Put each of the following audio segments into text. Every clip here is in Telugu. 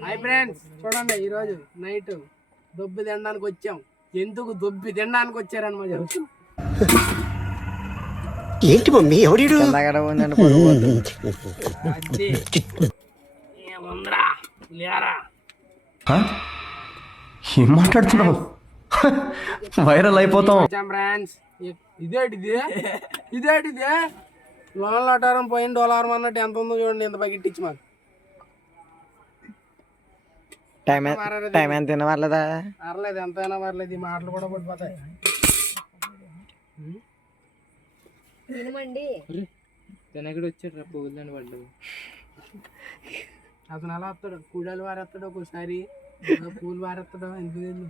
హాయ్ ఫ్రెండ్స్, చూడండి ఈరోజు నైట్ దొబ్బి తినడానికి వచ్చాం. ఎందుకు దొబ్బి తినడానికి వచ్చారనమాట చెబుతాం. ఏంటి మమ్మీ ఎవడు ఏముందిరా లేరా ఏం మాట్లాడుతున్నావు? వైరల్ అయిపోతాం. ఫ్రెండ్స్ ఇదేటిది లోన్లు అటారం పోయిన $1 అన్నట్టు ఎంత ఉందో చూడండి. ఎంత బకెట్ ఇచ్చి మాకు టైం ఎంత తినవర్లేదా? అరలేదు, ఎంతైనా పర్లేదు. ఈ మాటలు కూడా పడిపోతాయి. తినగడు వచ్చాడు పువ్వులని పడ్డది. అతను అలా వస్తాడు, కూడాలు వారేస్తాడు, ఒక్కోసారి పూలు వారేస్తాడు. ఎందుకు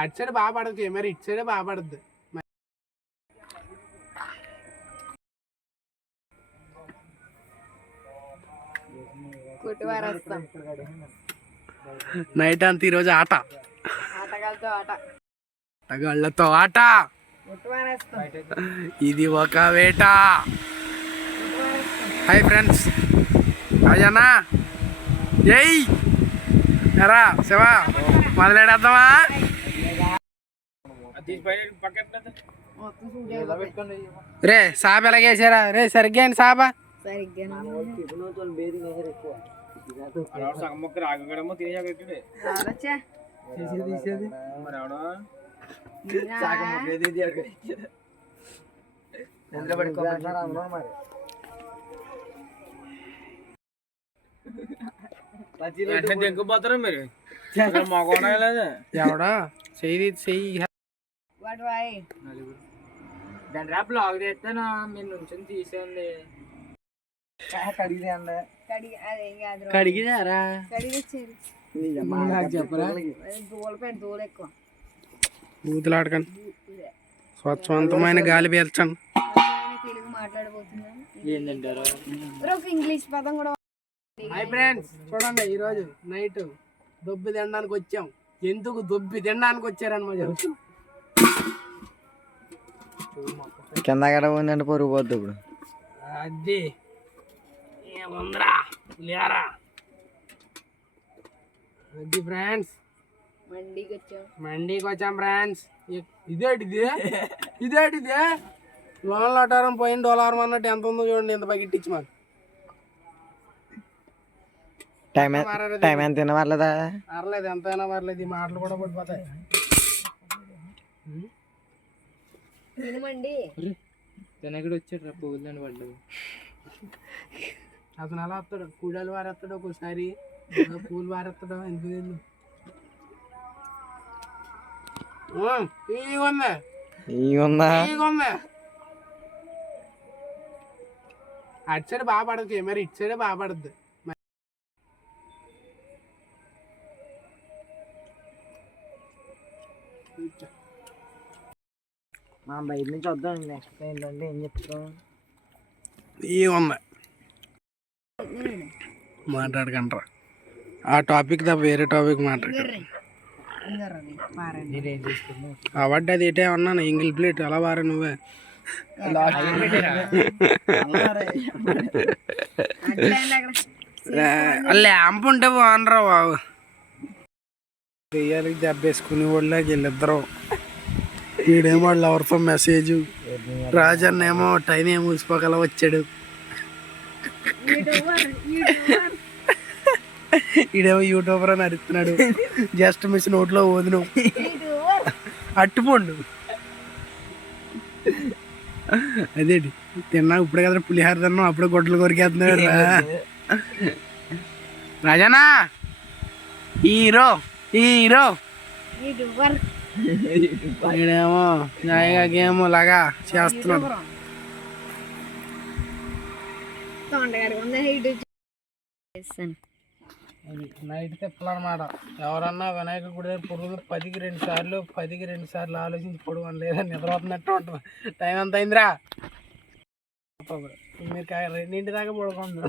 అటు సైడ్ బాగా పడదు, మరి ఇటు సైడే బాగా పడుద్ది. నైట్ అంత ఈరోజు ఆటగాళ్ళతో ఆట. ఇది ఒక వేట. హాయ్ ఫ్రెండ్స్, అయ్యనా జై ఎరా శివ మొదలెడేద్దామా? రే సాబ్ ఎలాగేసారా? రే సరిగ్గా అండి సాబా. దింకపోతారా మీరు? ఎవడా చెయ్యి దాని రేపు లాగ్ చేస్తాను. మీరు నుంచి తీసేయండి. కడిగినారా? నాకు చెప్పరా? బూతులాడకండి, స్వచ్ఛవంతమైన గాలి పీల్చండి. ఏంటంటారు? హాయ్ ఫ్రెండ్స్, చూడండి ఈరోజు నైట్ దొబ్బి తినడానికి వచ్చాం. ఎందుకు దొబ్బి తినడానికి వచ్చారనమాట చెబుతాం. కింద గడ ఉందంటే పొరుగు పోద్దు. ఇప్పుడు అది ఏముందిరా లేరా. అది ఫ్రెండ్స్ మండీకి వచ్చాం ఫ్రెండ్స్. ఇదేటిది లోన్లు అటారం పోయిన $1 అన్నట్టు ఎంత ఉందో చూడండి. ఎంత బకెట్ ఇచ్చి మాకు టైం ఎంత తినవర్లేదా? అరలేదు, ఎంతైనా పర్లేదు. ఈ మాటలు కూడా పడిపోతాయి. తినగడు వచ్చాడు పువ్వులని పడ్డది. అతను అలా వస్తాడు, కూడాలు వారేస్తాడు, ఒక్కోసారి పూలు వారేస్తాడు. ఎందుకు అటు సైడ్ బాగా పడదు, మరి ఇటు సైడే బాగా పడుద్ది. మనం బయట నుంచి వద్దాం. నెక్స్ట్ ఏంటంటే ఏం చెప్తాం? ఏముంది మాట్లాడకంటారా? ఆ టాపిక్ తప్ప వేరే టాపిక్ మాట్లాడకండి. అవడ్డీ అది ఏటే అన్నాను. ఇంగిల్ ప్లేట్ అలా వారా నువ్వే. ల్యాంప్ ఉంటే బాగుండరా బాబు. దెయ్యాలకి దెబ్బేసుకుని వాళ్ళకి వీళ్ళిద్దరు. వీడేమో ఎవరితో మెసేజ్, రాజన్న ఏమో టైం ఏమో ఊసిపోగల వచ్చాడు. ఈడేమో యూట్యూబర్ అని అరుస్తున్నాడు. జస్ట్ మిస్ నోట్లో వదిన అట్టుపోండు. అదేంటి తిన్నా ఇప్పుడే కదా పులిహార తిన్నాం, అప్పుడే గొడ్డలు కొరికేస్తున్నాడు. రాజానా హీరో ఈడేమో న్యాయంగా గేమ్ లాగా చేస్తున్నాడు. నైట్ తిప్పాలన్నమాట. ఎవరన్నా వినాయక గుడి పురుగులు 10కి 2 సార్లు ఆలోచించి పొడుగు లేదా నిద్రపోతున్నట్టు ఉంటుంది. టైం ఎంత అయిందిరా? మీరు 2 దాకా పడుకోండి.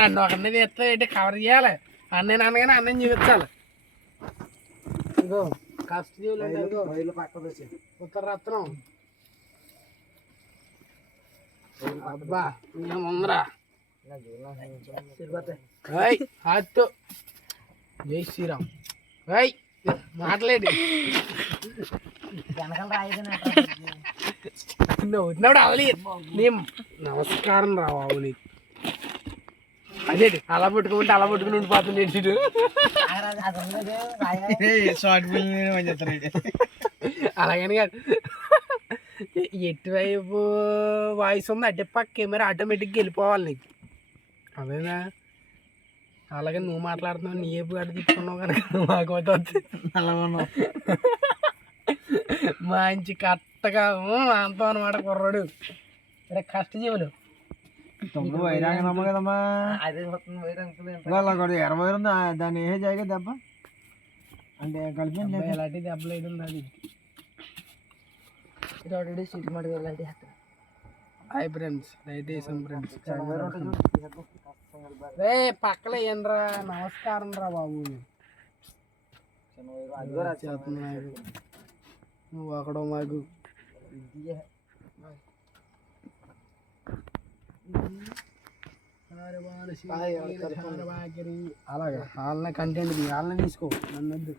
నన్ను ఒకరిని తీస్తే ఏంటి కవర్ చేయాలి. అన్నయ్య అనగానే అన్నయ్య చూపించాలి. ఇగో కష్టజీవులు అంటే ఇగో వైర్లు పక్కన వచ్చి ఉత్తరరత్నం. అబ్బా ఏముందరా హాతో జై శ్రీరామ్. మాట్లాడి వెనకాల రాయిదని వచ్చినప్పుడు అవలి నీ నమస్కారం రా బాబు నీకు. అదేంటి అలా పెట్టుకుంటే అలా పెట్టుకుని ఉండిపోతుంది ఏంటి అలాగని కాదు. ఎటువైపు వాయిస్ ఉంది అటే పక్క కెమెరా ఆటోమేటిక్గా వెళ్ళిపోవాలి నీకు. అదేనా అలాగే నువ్వు మాట్లాడుతున్నావు నీ ఏపు అటు తిప్పుకున్నావు కనుక మాకు అవుతుంది. అలా ఉన్నావు మంచి కరెక్ట్గా అంతా అనమాట కుర్రాడు. అరే కష్టజీవులు తమ్ముడు వైరాంగనమ్మ కదమ్మా. అదే వాళ్ళ కూడా 20 ఉంది దాన్ని ఏ జాయిగా దెబ్బ అంటే కలిపి ఎలాంటి దెబ్బలు వేయడం అది. సీట్ మాట వెళ్ళాలి. హాయ్ ఫ్రెండ్స్ లైట్ వేసాం ఫ్రెండ్స్. రే పక్కన ఏంట్రా నమస్కారం రా బాబు. నువ్వు అక్కడ మాకు అలాగే వాళ్ళనే కంటెంట్ వాళ్ళనే తీసుకో నన్ను వద్దు.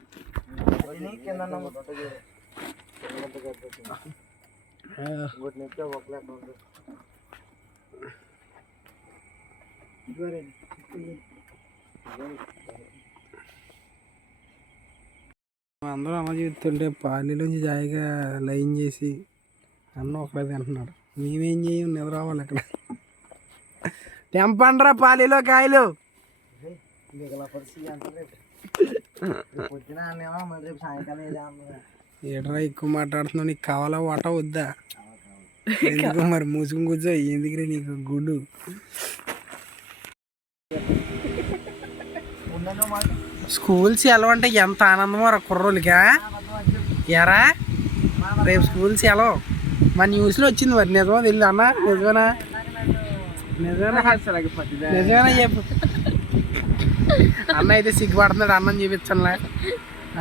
అందరూ అమ్మ చెప్తుంటే పాలీలోంచి జాయిగా లైన్ చేసి అన్న ఒకడే తింటున్నాడు. మేమేం చేయం నిద్ర రావాలి అక్కడ. తెంపండ్రా పాలీలో కాయలు. పొద్దున రేపు సాయంకాలం ఏట్రా ఎక్కువ మాట్లాడుతున్నావు? నీకు కావాలా వాట వద్దా? ఎందుకు మరి మూసుకుని కూర్చో. ఎందుకురా నీకు గుడ్డు? స్కూల్స్ సెలవు అంటే ఎంత ఆనందమో రా కుర్రోళ్ళకా. ఎరా రేపు స్కూల్ సెలవు మా న్యూస్లో వచ్చింది. మరి నిజమో తెలియదు అన్న. నిజమేనా నిజమేనా చెప్పు. అన్న అయితే సిగ్గుపడుతున్నాడు. అన్నం చూపించనులే.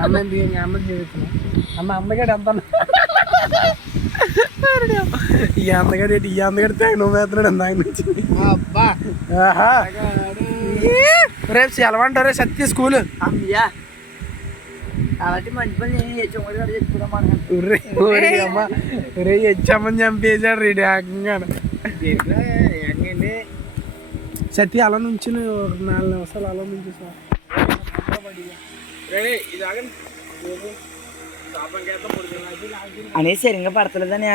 అన్నం అన్నం చూపించను. అన్న అందగాడు ఎంత ఈ అందగాడు ఏంటి? ఈ అందగాడు తెగ నువ్వు వేస్తున్నాడు అంద ఆయన నుంచి. రేపు సెలవు అంటారు సత్య స్కూల్. అలాంటి మంచి పని రే హెచ్చమ్మని చంపేశాడు రెడీ ఏకంగా. సత్య అలా నుంచి 4 నిమిషాలు అలా నుంచి అనే సరిగ్గా పడతలేదని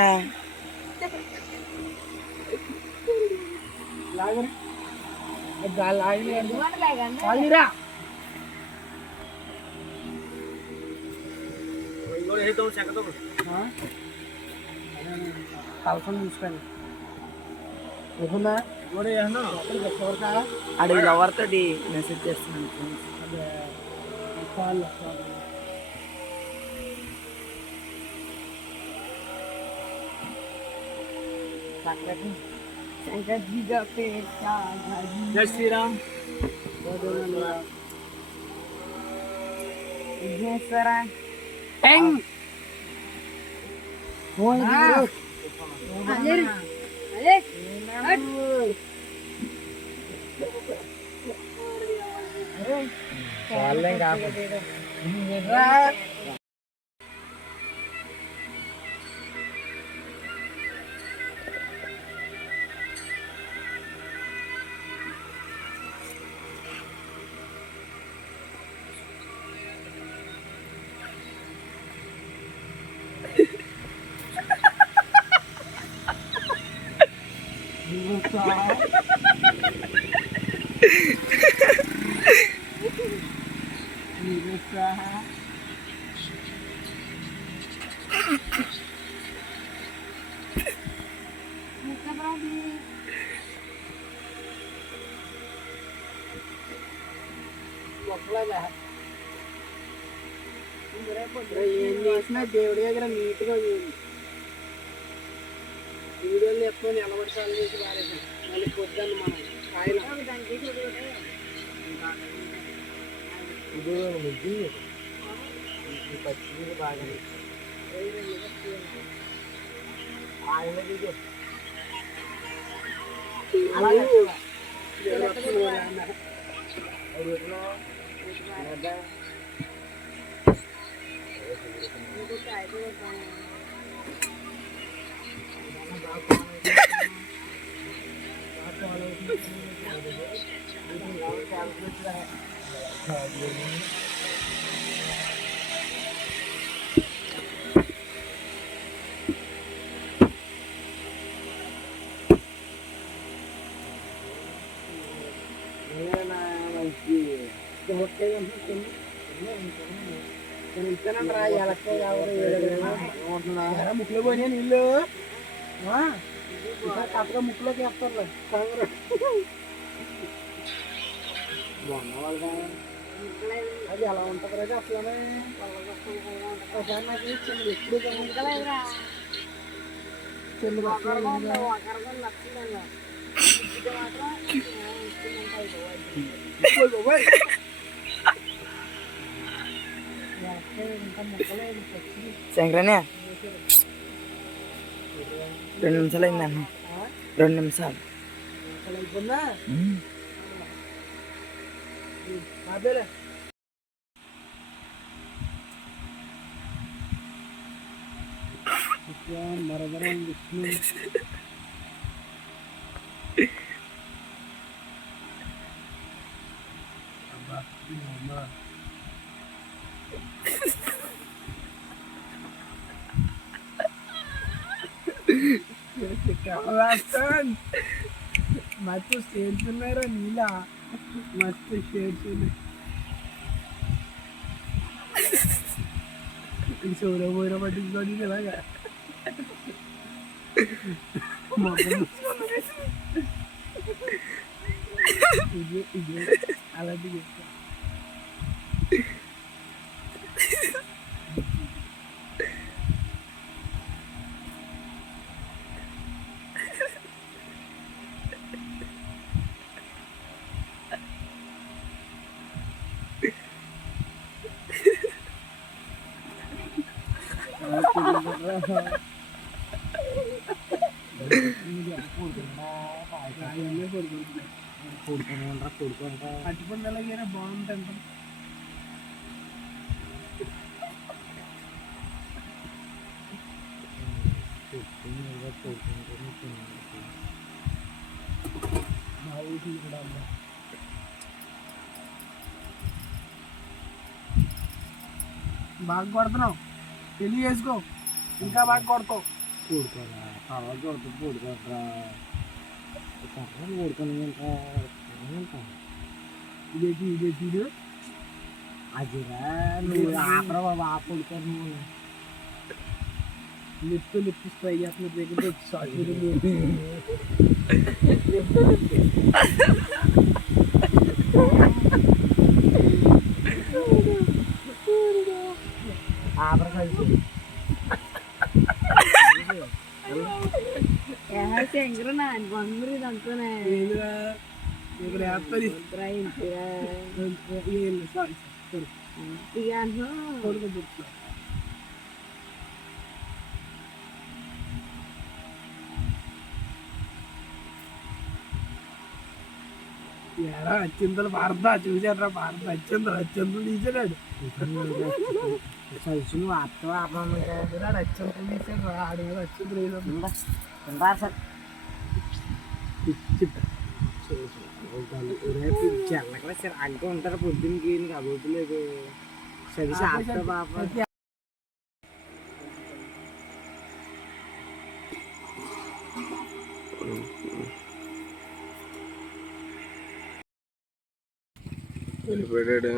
కలసం చూసుకోండి. అడిగి ఎవరితో మెసేజ్ చేస్తున్నాను. జై శ్రీరామ్. విఘ్నేశ్వర ఏం చేసినా దేవుడి దగ్గర నీట్గా చేయండి. వీడియోలు ఎక్కువ నిలబడతాలు చేసి పారేసాం. మళ్ళీ పొద్దున్న మనం కాయలు పచ్చి బాగా ఆయన దిగు ముక్కులో పోయినా నీళ్ళు కరెక్ట్గా ముక్కులోకి వేస్తారు అది ఎలా ఉంటుంది రైతే అసలు ఒకసారి నాకు ఎప్పుడు శంకరనే 2 నిమిషాలు అయిందన్న 2 నిమిషాలు అయిపోయిందా అదేలే మరొకరం విష్ణు మస్తు షేడ్స్ ఉన్నారా నీళ్ళ మస్తు షేడ్స్ ఉన్నాయి సూర్య పోయిన పట్టించుకోండి ఇలాగా ఇదే అలాంటి చెప్తా అట్టుపండు అలాగే బాగుంటుంది బాగా కొడుతున్నావు పెళ్లి చేసుకో ఇంకా బాగా కొడతావు కూడుకోరా తర్వాత కొడుతుంది కూడుకోరా కూడుకొని ఇదే అదిరా నువ్వు ఆపరా బాబా ఆపుడుకోరు నువ్వు లిప్పు స్ప్రై చేస్తున్న దగ్గర షార్ట్ ఆపర కలిసి ఇక్కడ ఎరా అత్యంతలు భారత చూసారా భారత అత్యంతలు తీసాడు సైజులు అత్తం అత్యంతలు తీసాడు ఆడు అత్యంతలు చెన్నక్కడ అంటూ ఉంటారు పొద్దున్నకి అబోతులేదు చదివి ఆస్తా పాప వెళ్ళిపోయాడు